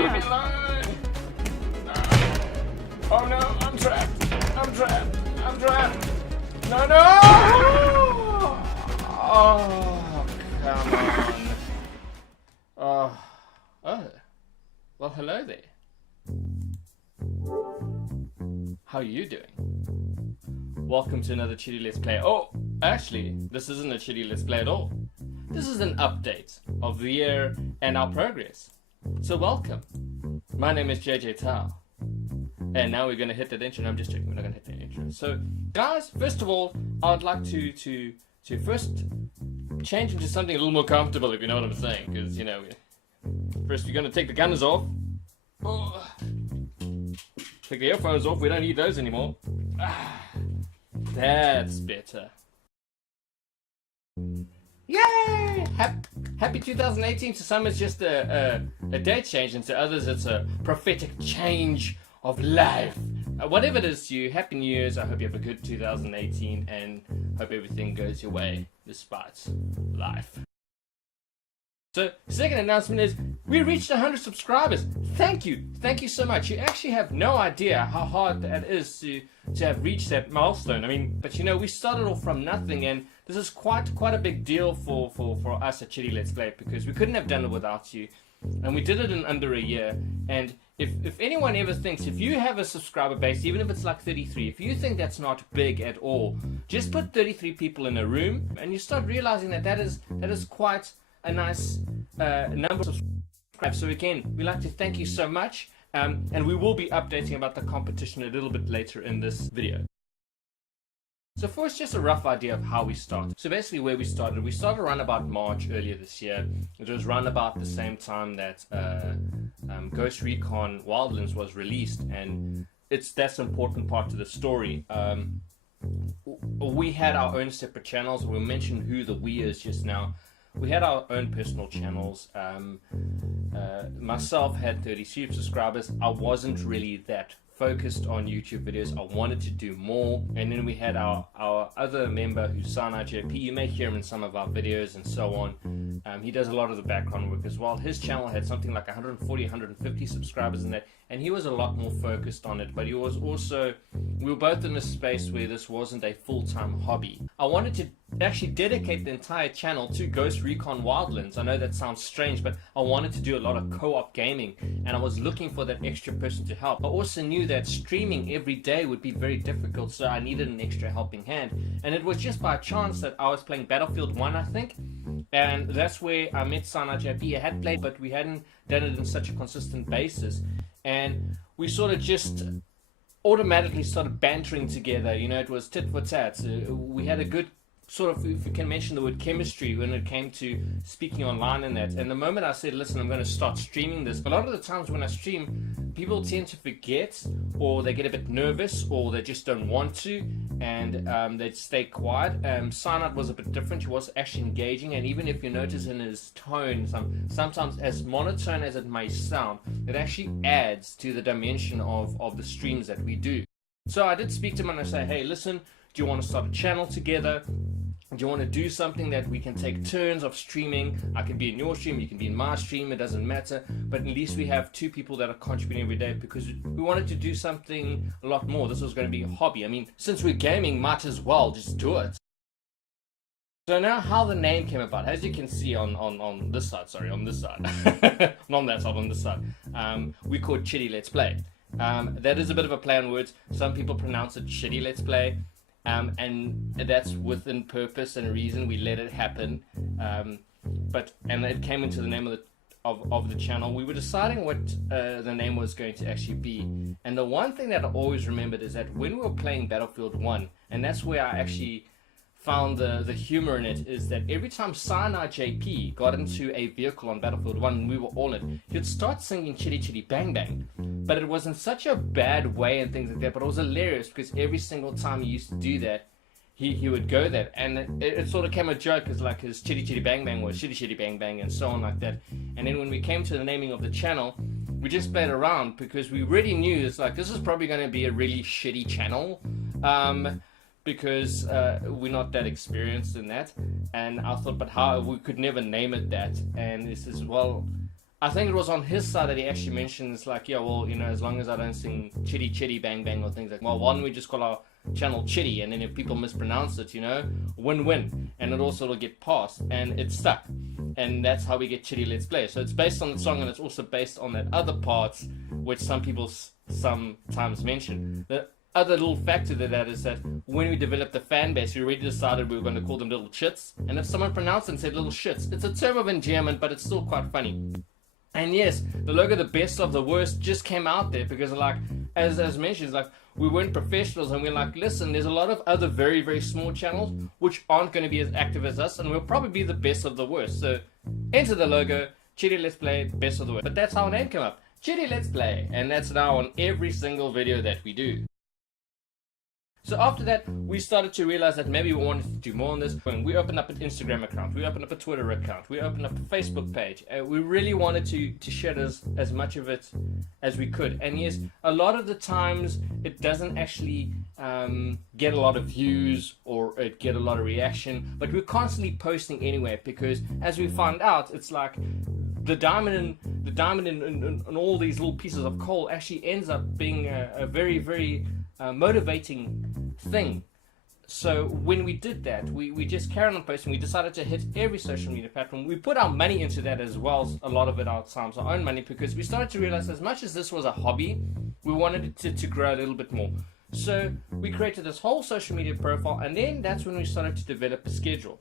Leave me alone! No. Oh no, I'm trapped! I'm trapped! I'm trapped! No, no! Oh, come on. Oh. Well, hello there. How are you doing? Welcome to another Chitty Let's Play. Oh, actually, this isn't a Chitty Let's Play at all. This is an update of the year and our progress. So welcome. My name is JJ Tao. And now we're going to hit that intro. No, I'm just joking, we're not going to hit that intro. So, guys, first of all, I'd like to first change into something a little more comfortable, if you know what I'm saying. Because, you know, first we're going to take the gunners off. Oh. Take the earphones off, we don't need those anymore. That's better. Yay! Happy 2018. To some it's just a date change, and to others it's a prophetic change of life. Whatever it is to you, Happy New Year's. I hope you have a good 2018 and hope everything goes your way despite life. So, second announcement is, we reached 100 subscribers. Thank you so much. You actually have no idea how hard that is to have reached that milestone. I mean, but you know, we started off from nothing, and this is quite a big deal for us at Chitty Let's Play, because we couldn't have done it without you, and we did it in under a year. And if anyone ever thinks, if you have a subscriber base, even if it's like 33, if you think that's not big at all, just put 33 people in a room, and you start realizing that is quite a nice number of subscribers. So again, we'd like to thank you so much, and we will be updating about the competition a little bit later in this video. So first, just a rough idea of how we started. So basically where we started around about March earlier this year. It was around about the same time that Ghost Recon Wildlands was released, and that's an important part to the story. We had our own separate channels. We'll mention who the we is just now. We had our own personal channels. Myself had 33 subscribers. I wasn't really that focused on YouTube videos. I wanted to do more. And then we had our other member, who's Untitled Chapter. You may hear him in some of our videos and so on. He does a lot of the background work as well. His channel had something like 140, 150 subscribers in that, and he was a lot more focused on it. But he was also, we were both in a space where this wasn't a full-time hobby. I wanted to actually dedicate the entire channel to Ghost Recon Wildlands. I know that sounds strange, but I wanted to do a lot of co-op gaming, and I was looking for that extra person to help. I also knew that streaming every day would be very difficult, so I needed an extra helping hand. And it was just by chance that I was playing Battlefield 1, I think, and that's where I met Sana JP. I had played, but we hadn't done it in such a consistent basis, and we sort of just automatically started bantering together. You know, it was tit for tat. We had a good sort of, if you can mention the word, chemistry when it came to speaking online and that. And the moment I said, listen, I'm going to start streaming this, a lot of the times when I stream, people tend to forget, or they get a bit nervous, or they just don't want to, and they'd stay quiet. Sinat was a bit different. He was actually engaging, and even if you notice in his tone, sometimes as monotone as it may sound, it actually adds to the dimension of the streams that we do. So I did speak to him and I say, hey, listen, do you want to start a channel together? Do you want to do something that we can take turns of streaming? I can be in your stream, you can be in my stream, it doesn't matter. But at least we have two people that are contributing every day, because we wanted to do something a lot more. This was going to be a hobby. I mean, since we're gaming, might as well just do it. So now how the name came about. As you can see on this side, sorry, on this side. Not on that side, on this side. We call it Chitty Let's Play. That is a bit of a play on words. Some people pronounce it Chitty Let's Play. And that's within purpose and reason. We let it happen, and it came into the name of the channel. We were deciding what the name was going to actually be, and the one thing that I always remembered is that when we were playing Battlefield 1, and that's where I actually found the humor in it, is that every time Sana JP got into a vehicle on Battlefield 1 and we were all in it, he'd start singing Chitty Chitty Bang Bang. But it was in such a bad way and things like that, but it was hilarious because every single time he used to do that, he would go there, and it sort of came a joke, because like his Chitty Chitty Bang Bang was Chitty Chitty Bang Bang and so on like that. And then when we came to the naming of the channel, we just played around, because we already knew it's like, this is probably going to be a really shitty channel. Because we're not that experienced in that, and I thought, but how, we could never name it that. And he says, well, I think it was on his side that he actually mentioned, it's like, yeah, well, you know, as long as I don't sing Chitty Chitty Bang Bang or things like, well, why don't we just call our channel Chitty, and then if people mispronounce it, you know, win-win, and it also will get passed, and it's stuck, and that's how we get Chitty Let's Play. So it's based on the song, and it's also based on that other parts which some people sometimes mention. The other little factor to that is that when we developed the fan base, we already decided we were going to call them little chits, and if someone pronounced it and said little shits, it's a term of endearment, but it's still quite funny. And yes, the logo, the best of the worst, just came out there because, like, as mentioned, like, we weren't professionals, and we're like, listen, there's a lot of other very, very small channels which aren't going to be as active as us, and we'll probably be the best of the worst. So enter the logo, Chitty Let's Play, best of the worst. But that's how our name came up, Chitty Let's Play, and that's now on every single video that we do. So after that, we started to realize that maybe we wanted to do more on this. When we opened up an Instagram account, we opened up a Twitter account, we opened up a Facebook page. We really wanted to share as much of it as we could. And yes, a lot of the times it doesn't actually get a lot of views or it get a lot of reaction, but we're constantly posting anyway, because as we find out, it's like the diamond in all these little pieces of coal actually ends up being a very, very motivating thing. So when we did that, we just carried on posting. We decided to hit every social media platform. We put our money into that as well, a lot of it our times, our own money, because we started to realize as much as this was a hobby, we wanted it to grow a little bit more. So we created this whole social media profile, and then that's when we started to develop a schedule.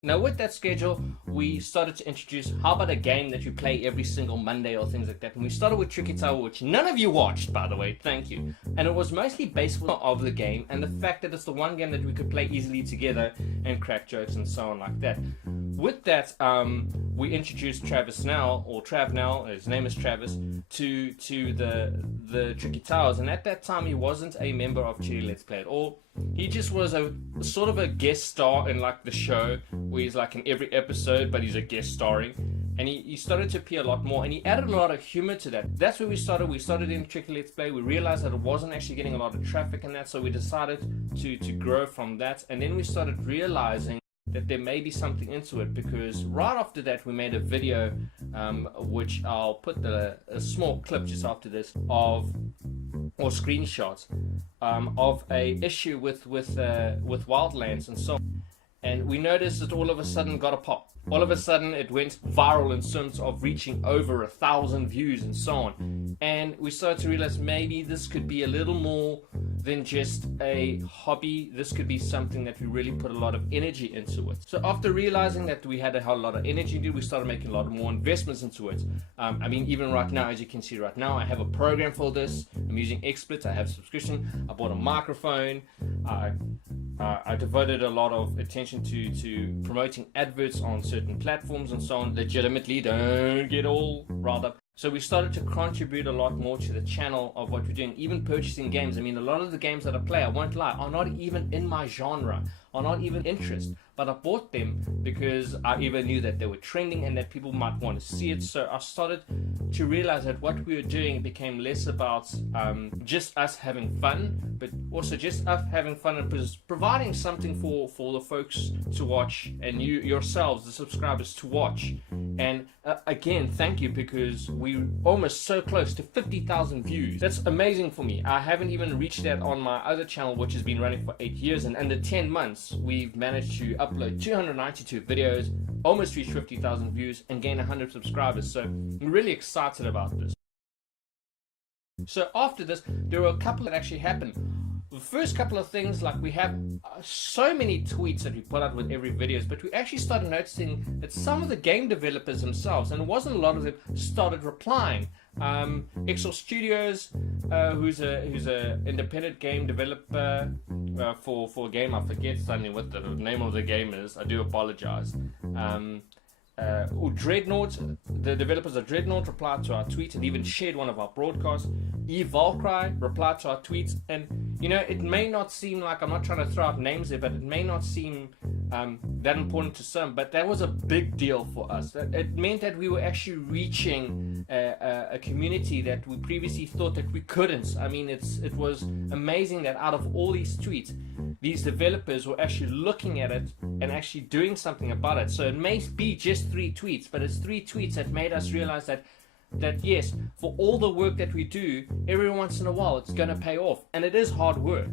Now with that schedule, we started to introduce, how about a game that you play every single Monday or things like that. And we started with Tricky Tower, which none of you watched, by the way, thank you. And it was mostly based on the game and the fact that it's the one game that we could play easily together and crack jokes and so on like that. With that, we introduced Travis now, or Trav now, his name is Travis, to the Tricky Towers. And at that time, he wasn't a member of Chitty Let's Play at all. He just was a sort of a guest star in like the show, where he's like in every episode, but he's a guest starring. And he started to appear a lot more, and he added a lot of humor to that. That's where we started. We started in Chitty Let's Play. We realized that it wasn't actually getting a lot of traffic in that, so we decided to grow from that. And then we started realizing that there may be something into it, because right after that we made a video, which I'll put a small clip just after this of, or screenshots, of a issue with Wildlands and so on. And we noticed that all of a sudden got a pop. All of a sudden it went viral in terms of reaching over 1,000 views and so on. And we started to realize maybe this could be a little more than just a hobby. This could be something that we really put a lot of energy into it. So after realizing that we had a lot of energy into it, we started making a lot more investments into it. I mean, even right now, as you can see right now, I have a program for this. I'm using XSplit. I have a subscription. I bought a microphone. I devoted a lot of attention to promoting adverts on certain platforms and so on. Legitimately, don't get all riled up. So we started to contribute a lot more to the channel of what we're doing, even purchasing games. I mean, a lot of the games that I play, I won't lie, are not even in my genre, are not even interest. But I bought them because I even knew that they were trending and that people might want to see it. So I started to realize that what we were doing became less about just us having fun, but also just us having fun and providing something for the folks to watch, and you yourselves, the subscribers, to watch. And again, thank you, because we're almost so close to 50,000 views. That's amazing for me. I haven't even reached that on my other channel, which has been running for 8 years, and under 10 months we've managed to upload 292 videos, almost reach 50,000 views, and gain 100 subscribers. So I'm really excited about this. So after this, there were a couple that actually happened. The first couple of things, like, we have so many tweets that we put out with every videos, but we actually started noticing that some of the game developers themselves, and it wasn't a lot of them, started replying. Exo Studios, who's a independent game developer for a game, I forget suddenly what the name of the game is, I do apologize. Dreadnought, the developers of Dreadnought, replied to our tweets and even shared one of our broadcasts. Valkyrie replied to our tweets, and you know, it may not seem like, I'm not trying to throw out names there, but it may not seem that important to some, but that was a big deal for us. It meant that we were actually reaching a community that we previously thought that we couldn't. I mean, it was amazing that out of all these tweets, these developers were actually looking at it and actually doing something about it. So it may be just 3 tweets, but it's 3 tweets that made us realize that yes, for all the work that we do, every once in a while it's going to pay off, and it is hard work.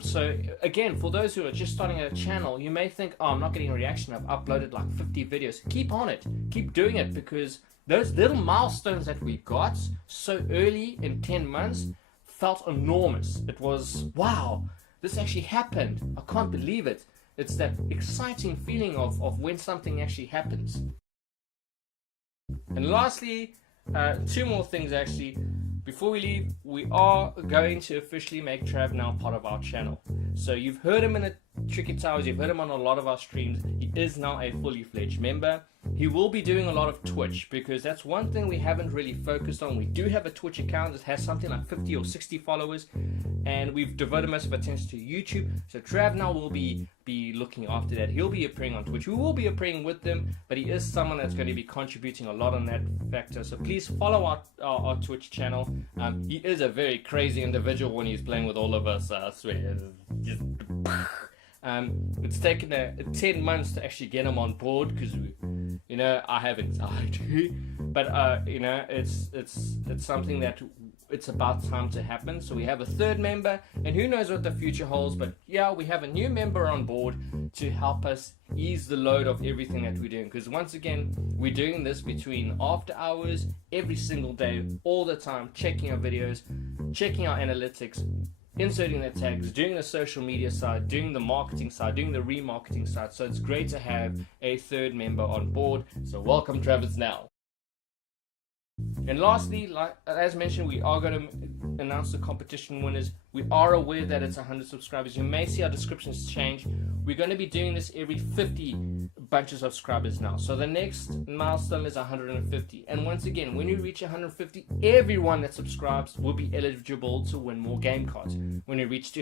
So again, for those who are just starting a channel, you may think, oh, I'm not getting a reaction, I've uploaded like 50 videos. Keep on it, keep doing it, because those little milestones that we got so early in 10 months felt enormous. It was, wow, this actually happened, I can't believe it. It's that exciting feeling of when something actually happens. And lastly, 2 more things actually. Before we leave, we are going to officially make Trav now part of our channel. So you've heard him in the Tricky Towers, you've heard him on a lot of our streams. He is now a fully fledged member. He will be doing a lot of Twitch, because that's one thing we haven't really focused on. We do have a Twitch account that has something like 50 or 60 followers, and we've devoted most of our attention to YouTube. So Trav now will be looking after that. He'll be appearing on Twitch. We will be appearing with them, but he is someone that's going to be contributing a lot on that factor. So please follow our Twitch channel. He is a very crazy individual when he's playing with all of us. I swear. It's taken 10 months to actually get him on board, because I have anxiety, but it's something that it's about time to happen. So we have a 3rd member, and who knows what the future holds, but yeah, we have a new member on board to help us ease the load of everything that we're doing, because once again, we're doing this between after hours, every single day, all the time, checking our videos, checking our analytics, inserting the tags, doing the social media side, doing the marketing side, doing the remarketing side. So it's great to have a 3rd member on board. So welcome Travis now. And lastly, as mentioned, we are going to announce the competition winners. We are aware that it's 100 subscribers. You may see our descriptions change. We're going to be doing this every 50 bunches of subscribers now. So the next milestone is 150. And once again, when you reach 150, everyone that subscribes will be eligible to win more game cards. When you reach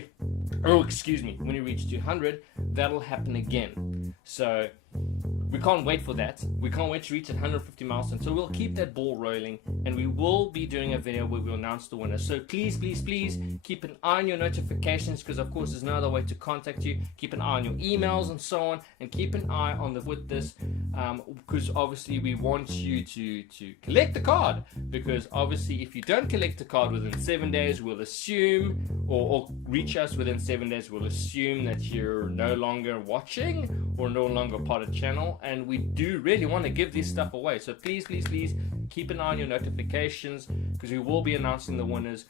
when you reach 200, that'll happen again. So we can't wait for that. We can't wait to reach 150 milestones. So we'll keep that ball rolling, and we will be doing a video where we'll announce the winner. So please, please, please keep an eye on your notifications, because of course there's no other way to contact you. Keep an eye on your emails and so on, and keep an eye on with this, because obviously we want you to collect the card, because obviously if you don't collect the card within 7 days, we'll assume, or reach us within 7 days, we'll assume that you're no longer watching or no longer part of the channel, and we do really want to give this stuff away. So please, please, please keep an eye on your notifications, because we will be announcing the winners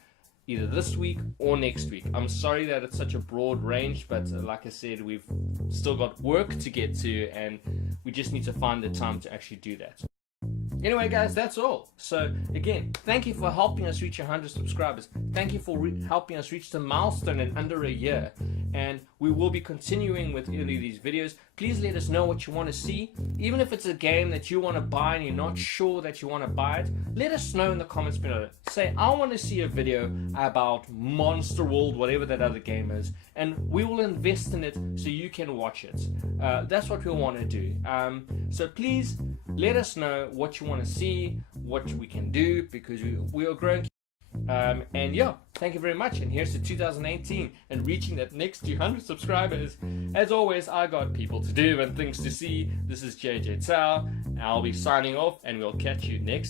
either this week or next week. I'm sorry that it's such a broad range, but like I said, we've still got work to get to, and we just need to find the time to actually do that. Anyway guys, that's all. So again, thank you for helping us reach 100 subscribers. Thank you for helping us reach the milestone in under a year, and we will be continuing with any of these videos. Please let us know what you want to see. Even if it's a game that you want to buy and you're not sure that you want to buy it, let us know in the comments below. Say, I want to see a video about Monster World, whatever that other game is, and we will invest in it so you can watch it. That's what we want to do. So please let us know what you want to see, what we can do, because we are growing. And yeah, thank you very much, and here's to 2018 and reaching that next 200 subscribers. As always, I got people to do and things to see. This is JJ Tao. I'll be signing off, and we'll catch you next